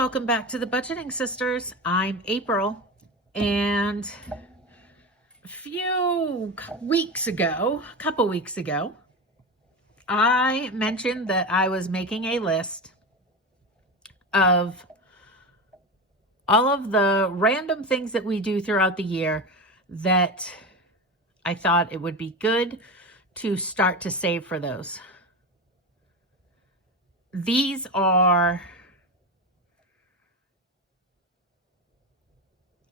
Welcome back to the Budgeting Sisters. I'm April, and a couple weeks ago, I mentioned that I was making a list of all of the random things that we do throughout the year that I thought it would be good to start to save for those. These are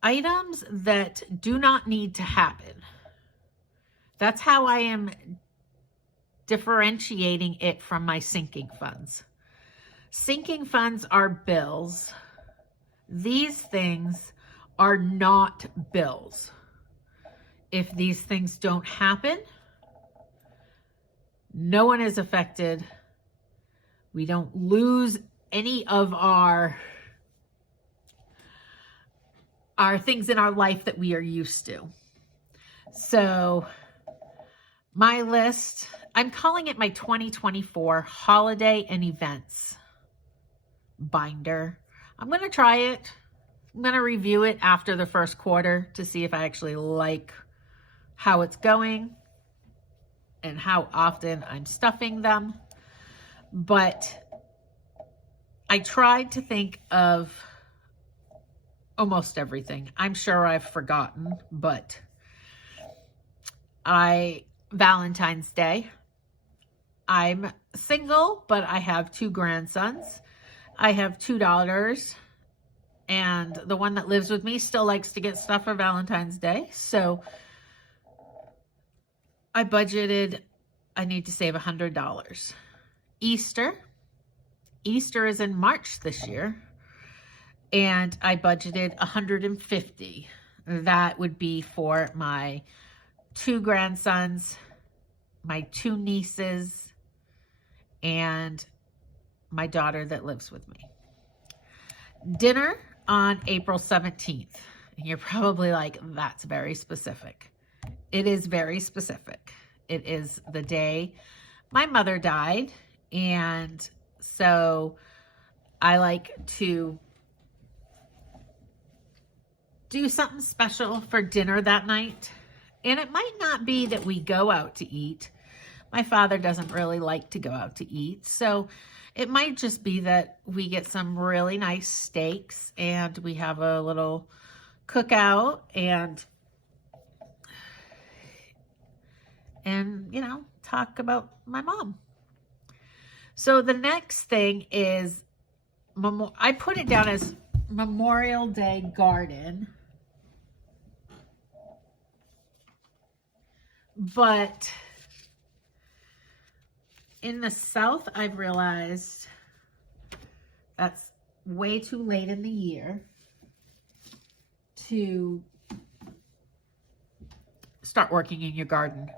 items that do not need to happen. That's how I am differentiating it from my sinking funds. Sinking funds are bills. These things are not bills. If these things don't happen, no one is affected. We don't lose any of our things in our life that we are used to. So my list, I'm calling it my 2024 holiday and events binder. I'm going to try it. I'm going to review it after the first quarter to see if I actually like how it's going and how often I'm stuffing them. But I tried to think of almost everything. I'm sure I've forgotten, but Valentine's Day. I'm single, but I have 2 grandsons. I have 2 daughters, and the one that lives with me still likes to get stuff for Valentine's Day. So I budgeted, I need to save $100. Easter is in March this year. And I budgeted $150. That would be for my 2 grandsons, my 2 nieces, and my daughter that lives with me. Dinner on April 17th. And you're probably like, that's very specific. It is very specific. It is the day my mother died. And so I like to do something special for dinner that night. And it might not be that we go out to eat. My father doesn't really like to go out to eat. So it might just be that we get some really nice steaks and we have a little cookout and talk about my mom. So the next thing is, I put it down as Memorial Day garden. But in the South, I've realized that's way too late in the year to start working in your garden.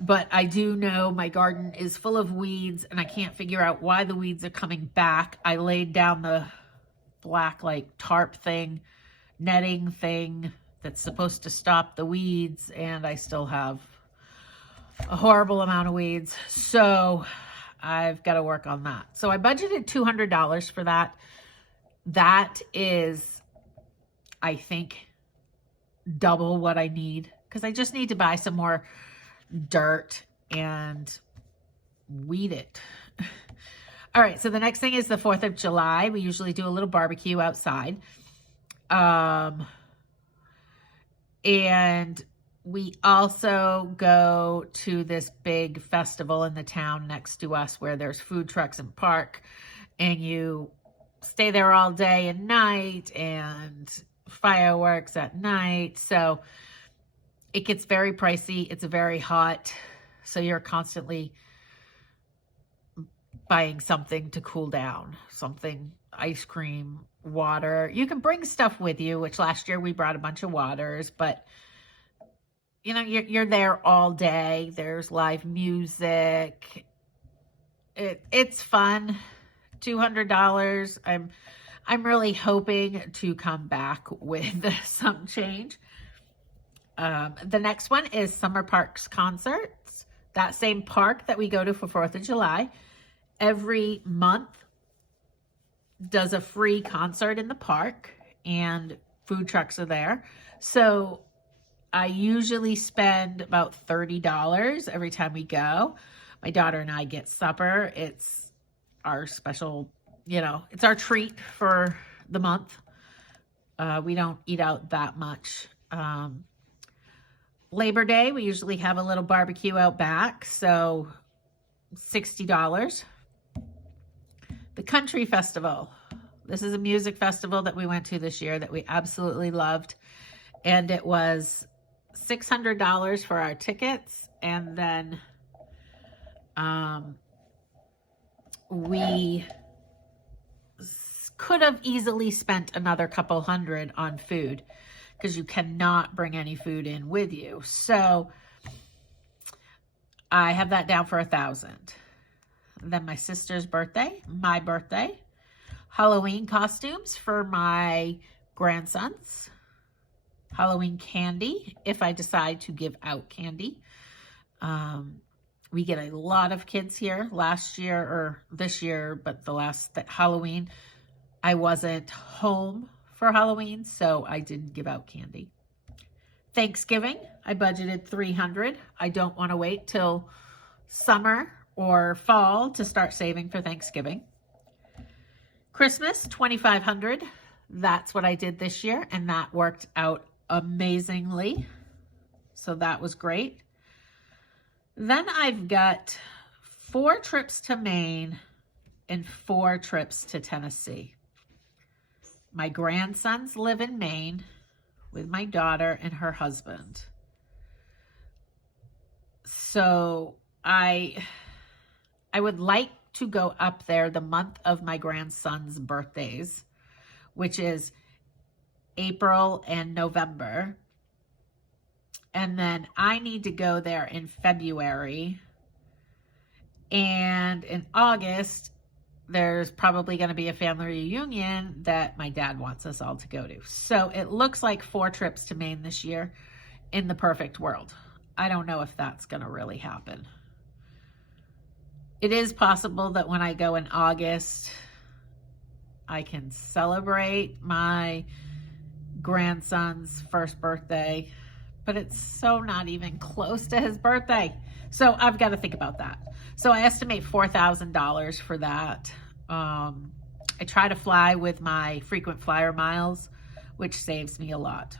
But I do know my garden is full of weeds and I can't figure out why the weeds are coming back. I laid down the black tarp thing, netting thing that's supposed to stop the weeds, and I still have a horrible amount of weeds. So I've got to work on that. So I budgeted $200 for that. That is, I think, double what I need because I just need to buy some more dirt and weed it. All right, so the next thing is the 4th of July. We usually do a little barbecue outside. And we also go to this big festival in the town next to us where there's food trucks and park, and you stay there all day and night and fireworks at night. So it gets very pricey. It's very hot. So you're constantly buying something to cool down, something, ice cream, water. You can bring stuff with you, which last year we brought a bunch of waters, but you're there all day. There's live music. It's fun. $200. I'm really hoping to come back with some change. The next one is Summer Parks Concerts. That same park that we go to for 4th of July. Every month does a free concert in the park, and food trucks are there. So I usually spend about $30 every time we go. My daughter and I get supper. It's our special, it's our treat for the month. We don't eat out that much. Labor Day, we usually have a little barbecue out back, so $60. The Country Festival. This is a music festival that we went to this year that we absolutely loved. And it was $600 for our tickets. And then we could have easily spent another couple hundred on food because you cannot bring any food in with you. So I have that down for $1,000. Then my sister's birthday, my birthday, Halloween costumes for my grandsons, Halloween candy if I decide to give out candy. We get a lot of kids here last year or this year, but the last Halloween, I wasn't home for Halloween, so I didn't give out candy. Thanksgiving, I budgeted $300. I don't want to wait till summer or fall to start saving for Thanksgiving. Christmas, $2,500. That's what I did this year, and that worked out amazingly. So that was great. Then I've got 4 trips to Maine and 4 trips to Tennessee. My grandsons live in Maine with my daughter and her husband. So I would like to go up there the month of my grandson's birthdays, which is April and November. And then I need to go there in February. And in August, there's probably going to be a family reunion that my dad wants us all to go to. So it looks like 4 trips to Maine this year in the perfect world. I don't know if that's going to really happen. It is possible that when I go in August, I can celebrate my grandson's first birthday, but it's so not even close to his birthday. So I've got to think about that. So I estimate $4,000 for that. I try to fly with my frequent flyer miles, which saves me a lot.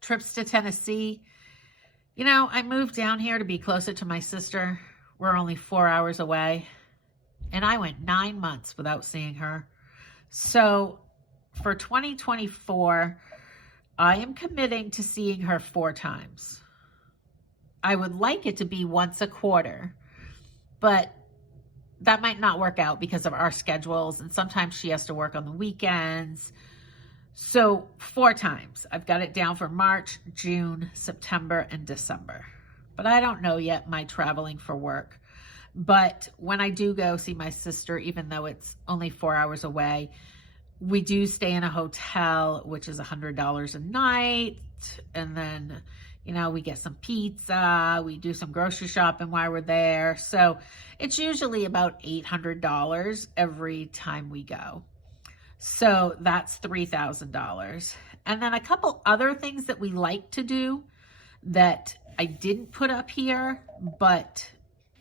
Trips to Tennessee. I moved down here to be closer to my sister. We're only 4 hours away. And I went 9 months without seeing her. So for 2024, I am committing to seeing her 4 times. I would like it to be once a quarter, but that might not work out because of our schedules. And sometimes she has to work on the weekends. So 4 times. I've got it down for March, June, September, and December. But I don't know yet my traveling for work. But when I do go see my sister, even though it's only 4 hours away, we do stay in a hotel, which is $100 a night. And then, we get some pizza. We do some grocery shopping while we're there. So it's usually about $800 every time we go. So that's $3,000. And then a couple other things that we like to do that I didn't put up here, but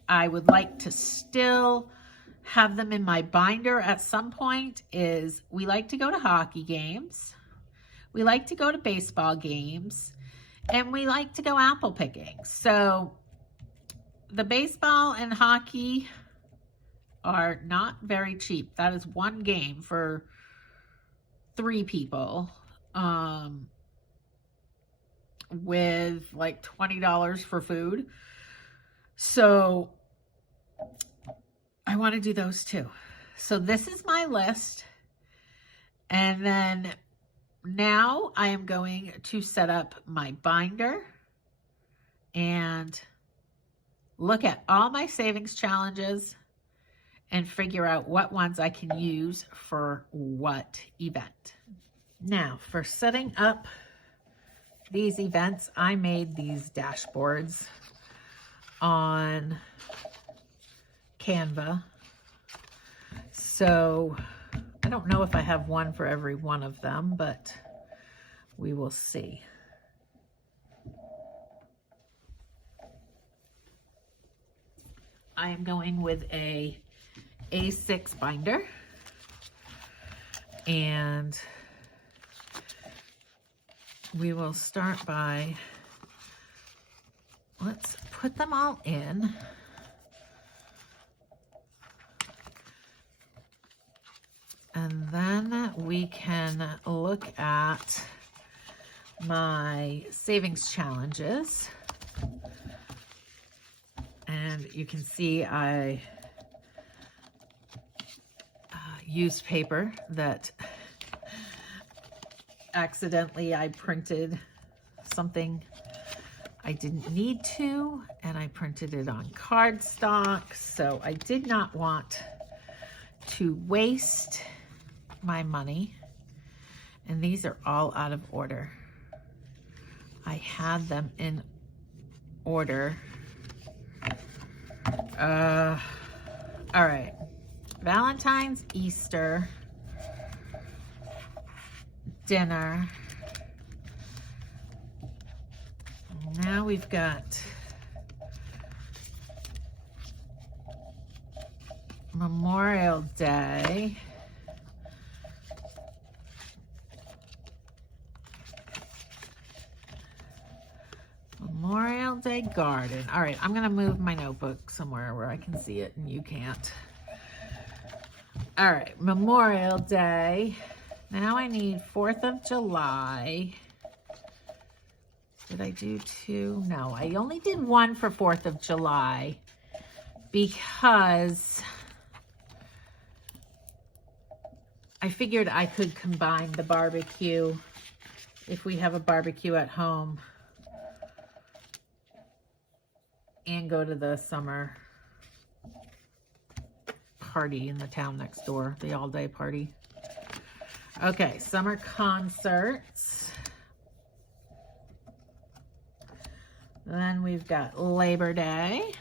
I would like to still have them in my binder at some point is we like to go to hockey games. We like to go to baseball games. And we like to go apple picking. So the baseball and hockey are not very cheap. That is one game for 3 people. With like $20 for food. So I want to do those too. So this is my list. And then now I am going to set up my binder and look at all my savings challenges and figure out what ones I can use for what event. Now, for setting up these events, I made these dashboards on Canva. So don't know if I have one for every one of them, but we will see. I am going with a A6 binder, and we will start by, let's put them all in. And then we can look at my savings challenges. And you can see I used paper that accidentally I printed something I didn't need to, and I printed it on cardstock. So I did not want to waste my money. And these are all out of order. I had them in order. All right. Valentine's, Easter, dinner. Now we've got Memorial Day. Memorial Day garden. All right, I'm going to move my notebook somewhere where I can see it and you can't. All right, Memorial Day. Now I need 4th of July. Did I do 2? No, I only did 1 for 4th of July because I figured I could combine the barbecue if we have a barbecue at home and go to the summer party in the town next door, the all-day party. Okay, summer concerts. Then we've got Labor Day.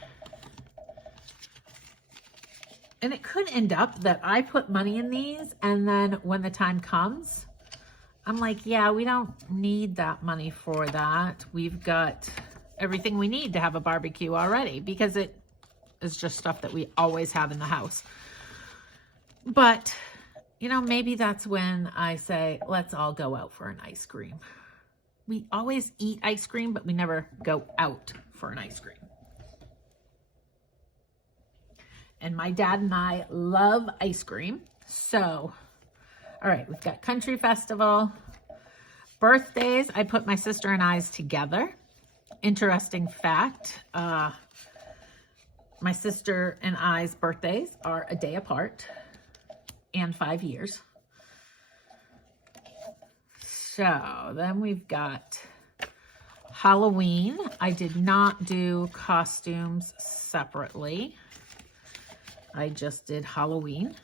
And it could end up that I put money in these, and then when the time comes, I'm like, yeah, we don't need that money for that. We've got everything we need to have a barbecue already, because it is just stuff that we always have in the house. But, you know, maybe that's when I say, let's all go out for an ice cream. We always eat ice cream, but we never go out for an ice cream. And my dad and I love ice cream. So, all right, we've got Country Festival. Birthdays, I put my sister and I's together. Interesting fact, my sister and I's birthdays are a day apart and 5 years. So then we've got Halloween. I did not do costumes separately. I just did Halloween.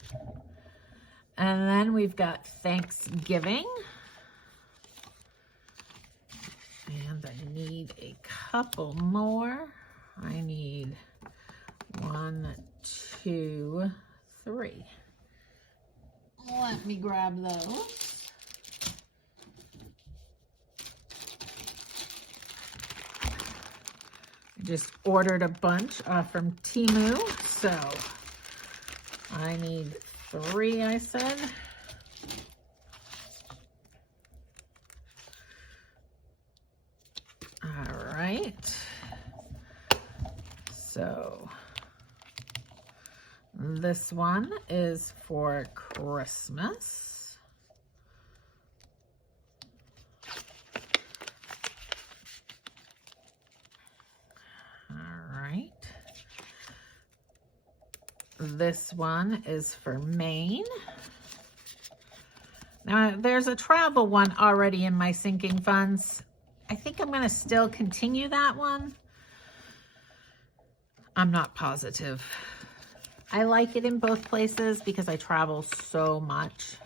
And then we've got Thanksgiving. And I need a couple more. I need 1, 2, 3. Let me grab those. I just ordered a bunch from Temu, so I need 3, I said. All right. So this one is for Christmas. All right. This one is for Maine. Now, there's a travel one already in my sinking funds. I think I'm going to still continue that one. I'm not positive. I like it in both places because I travel so much,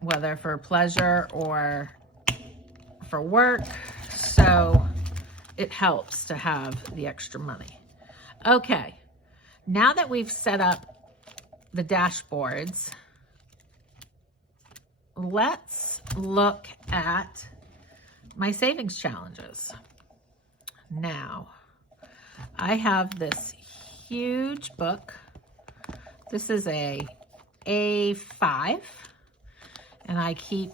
whether for pleasure or for work. So it helps to have the extra money. Okay, now that we've set up the dashboards, let's look at my savings challenges. Now, I have this huge book. This is a A5, and I keep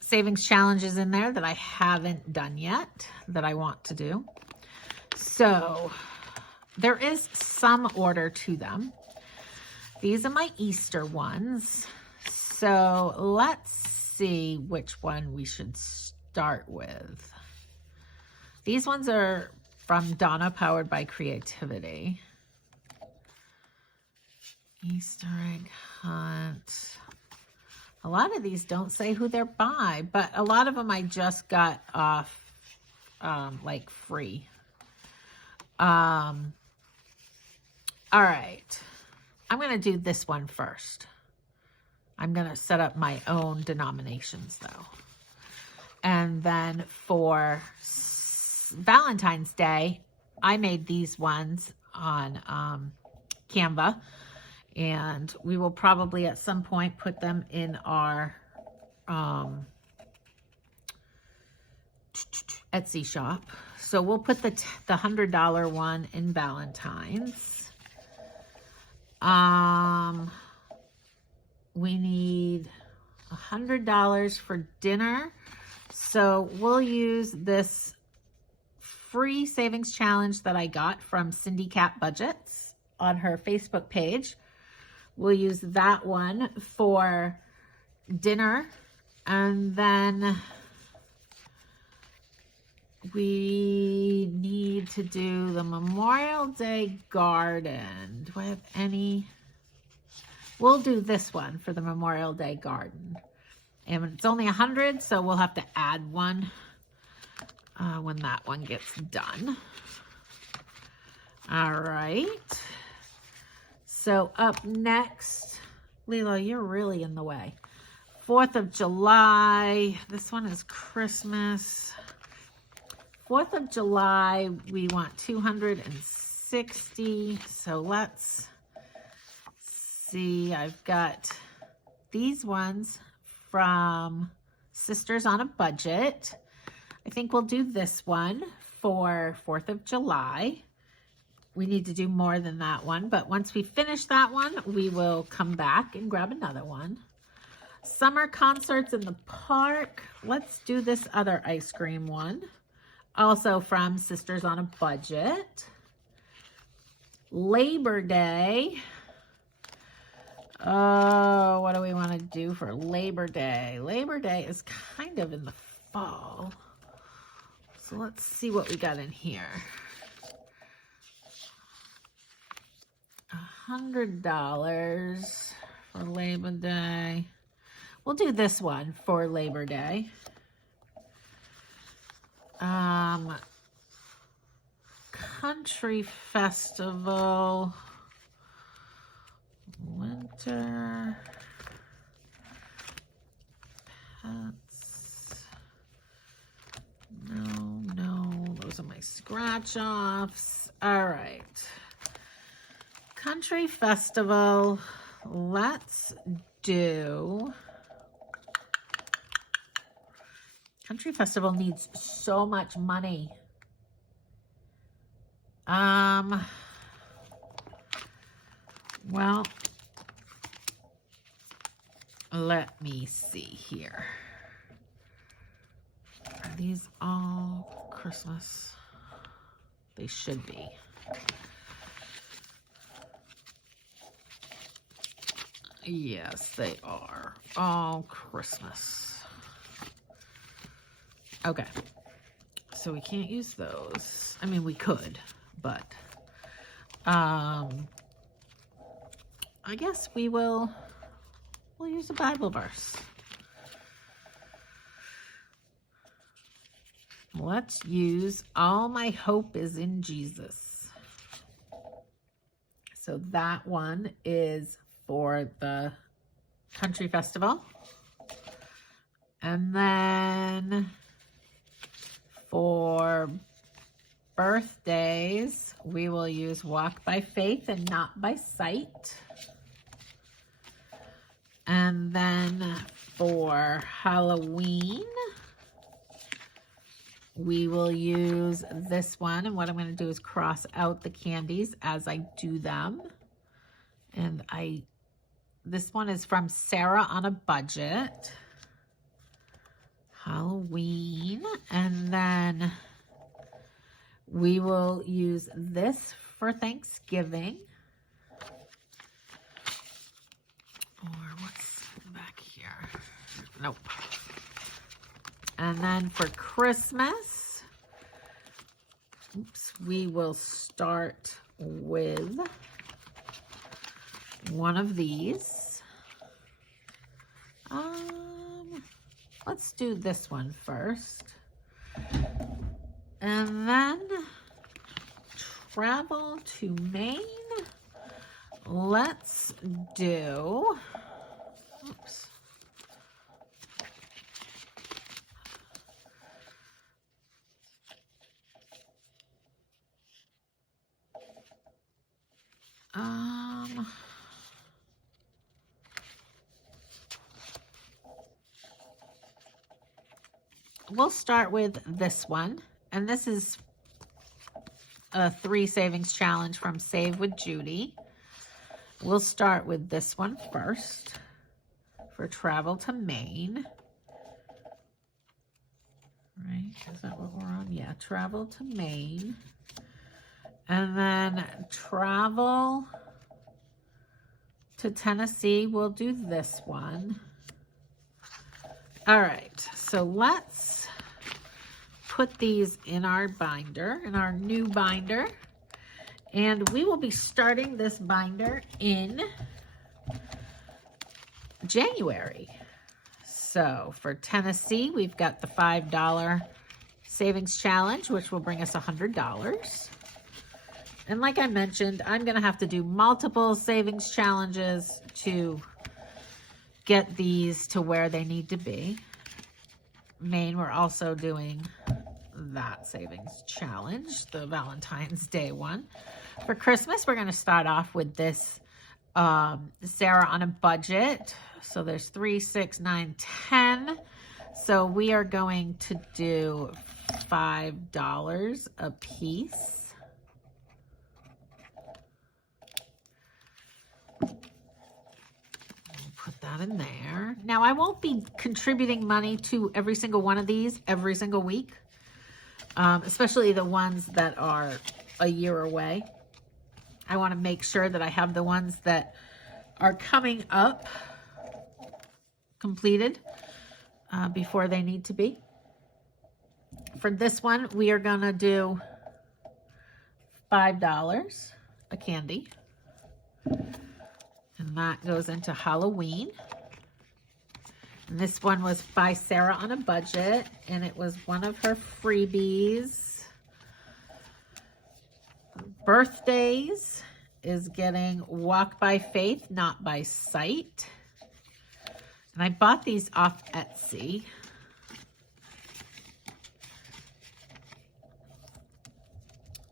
savings challenges in there that I haven't done yet that I want to do. So there is some order to them. These are my Easter ones. So let's see which one we should start with. These ones are from Donna, Powered by Creativity. Easter egg hunt. A lot of these don't say who they're by, but a lot of them I just got off like free. All right. I'm going to do this one first. I'm going to set up my own denominations though. And then for Valentine's Day, I made these ones on Canva, and we will probably at some point put them in our Etsy shop. So we'll put the $100 one in Valentine's. We need $100 for dinner. So we'll use this free savings challenge that I got from Cindy Cat Budgets on her Facebook page. We'll use that one for dinner. And then we need to do the Memorial Day garden. Do I have any? We'll do this one for the Memorial Day garden. And it's only 100, so we'll have to add one when that one gets done. All right. So up next, Lila, you're really in the way. 4th of July. This one is Christmas. 4th of July, we want 260. So let's see. I've got these ones from Sisters on a Budget. I think we'll do this one for 4th of July. We need to do more than that one, but once we finish that one, we will come back and grab another one. Summer concerts in the park. Let's do this other ice cream one. Also from Sisters on a Budget. Labor Day. Oh, what do we want to do for Labor Day? Labor Day is kind of in the fall. So let's see what we got in here. $100 for Labor Day. We'll do this one for Labor Day. Country Festival. Winter. Pets. No, those are my scratch offs. All right. Country Festival. Let's do. Country Festival needs so much money. Well, let me see here. Are these all Christmas? They should be. Yes, they are all Christmas. Okay, so we can't use those. I mean, we could, but I guess we'll use a Bible verse. Let's use All My Hope Is in Jesus. So that one is for the Country Festival. And then for birthdays, we will use Walk by Faith and Not by Sight. And then for Halloween, we will use this one. And what I'm going to do is cross out the candies as I do them. And this one is from Sarah on a Budget. Halloween. And then we will use this for Thanksgiving. Or what's back here? Nope. And then for Christmas, we will start with one of these. Let's do this one first. And then travel to Maine. Let's do, oops. We'll start with this one, and this is a 3 savings challenge from Save with Judy. We'll start with this one first for travel to Maine. Right, is that what we're on? Yeah, travel to Maine. And then travel to Tennessee, we'll do this one. All right, so let's put these in our binder, in our new binder. And we will be starting this binder in January. So for Tennessee, we've got the $5 savings challenge, which will bring us $100. And like I mentioned, I'm going to have to do multiple savings challenges to get these to where they need to be. Maine, we're also doing that savings challenge, the Valentine's Day one. For Christmas, we're going to start off with this Sarah on a Budget. So there's 3, 6, 9, 10. So we are going to do $5 a piece. Put that in there. Now, I won't be contributing money to every single one of these every single week, especially the ones that are a year away. I want to make sure that I have the ones that are coming up completed before they need to be. For this one, we are going to do $5 a candy. And that goes into Halloween. And this one was by Sarah on a Budget, and it was one of her freebies. Birthdays is getting Walk by Faith, Not by Sight. And I bought these off Etsy.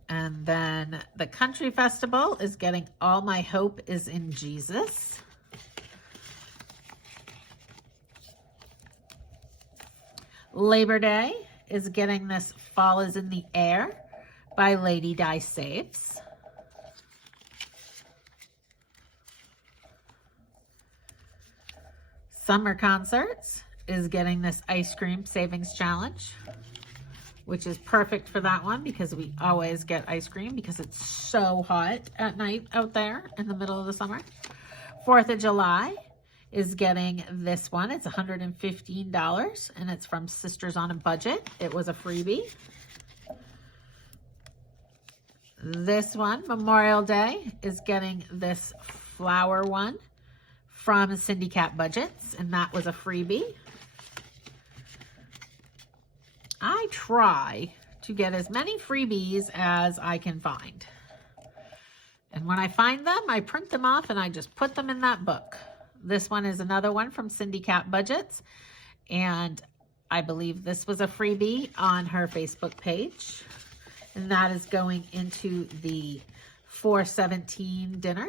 And then the Country Festival is getting All My Hope is in Jesus. Labor Day is getting this Fall is in the Air by Lady Di Saves. Summer Concerts is getting this Ice Cream Savings Challenge, which is perfect for that one because we always get ice cream because it's so hot at night out there in the middle of the summer. 4th of July is getting this one. It's $115 and it's from Sisters on a Budget. It was a freebie. This one, Memorial Day, is getting this flower one from Cindy Cat Budgets, and that was a freebie. I try to get as many freebies as I can find. And when I find them, I print them off and I just put them in that book. This one is another one from Cindy Cat Budgets. And I believe this was a freebie on her Facebook page. And that is going into the 417 dinner.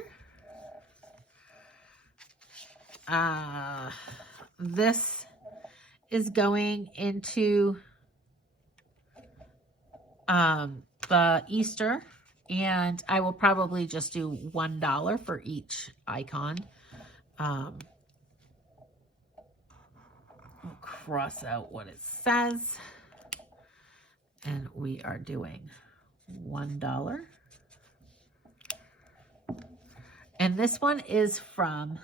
This is going into the Easter, and I will probably just do $1 for each icon. We'll cross out what it says, and we are doing $1. And this one is from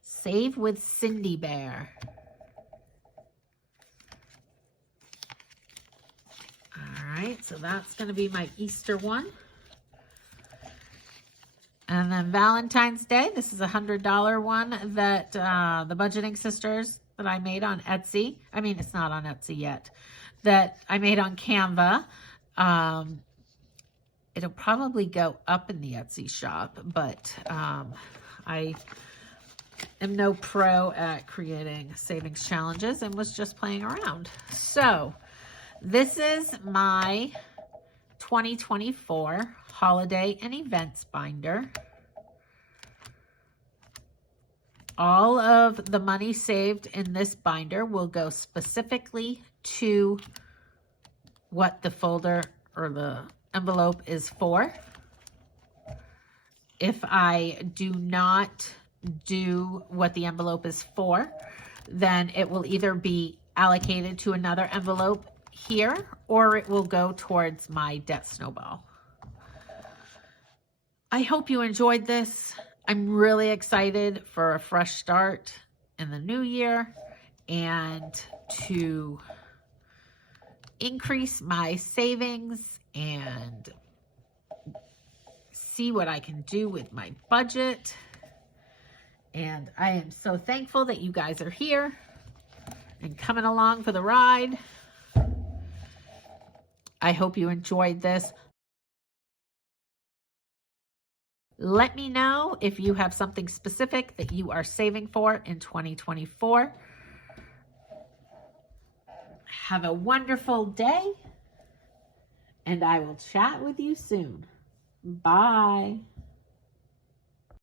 Save with Cindy Bear. All right, so that's going to be my Easter one. And then Valentine's Day, this is a $100 one that the Budgeting Sisters that I made on Etsy. I mean, it's not on Etsy yet. That I made on Canva. It'll probably go up in the Etsy shop, but I am no pro at creating savings challenges and was just playing around. So this is my 2024 Holiday and Events Binder. All of the money saved in this binder will go specifically to what the folder or the envelope is for. If I do not do what the envelope is for, then it will either be allocated to another envelope here, or it will go towards my debt snowball. I hope you enjoyed this. I'm really excited for a fresh start in the new year and to increase my savings and see what I can do with my budget. And I am so thankful that you guys are here and coming along for the ride. I hope you enjoyed this. Let me know if you have something specific that you are saving for in 2024. Have a wonderful day, and I will chat with you soon. Bye.